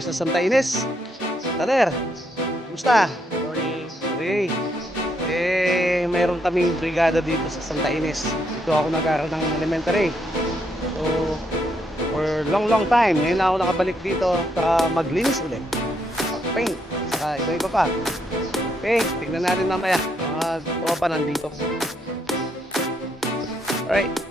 kami sa Santa Ines. Taler, kumusta? Morning. Okay. Mayroon kaming brigada dito sa Santa Ines. Dito ako nag-aaral ng elementary. So, for long time, ngayon na ako nakabalik dito para maglinis ulit. Paint, saka iba-iba pa. Okay, tignan natin mamaya. Mga tropa nandito. Alright.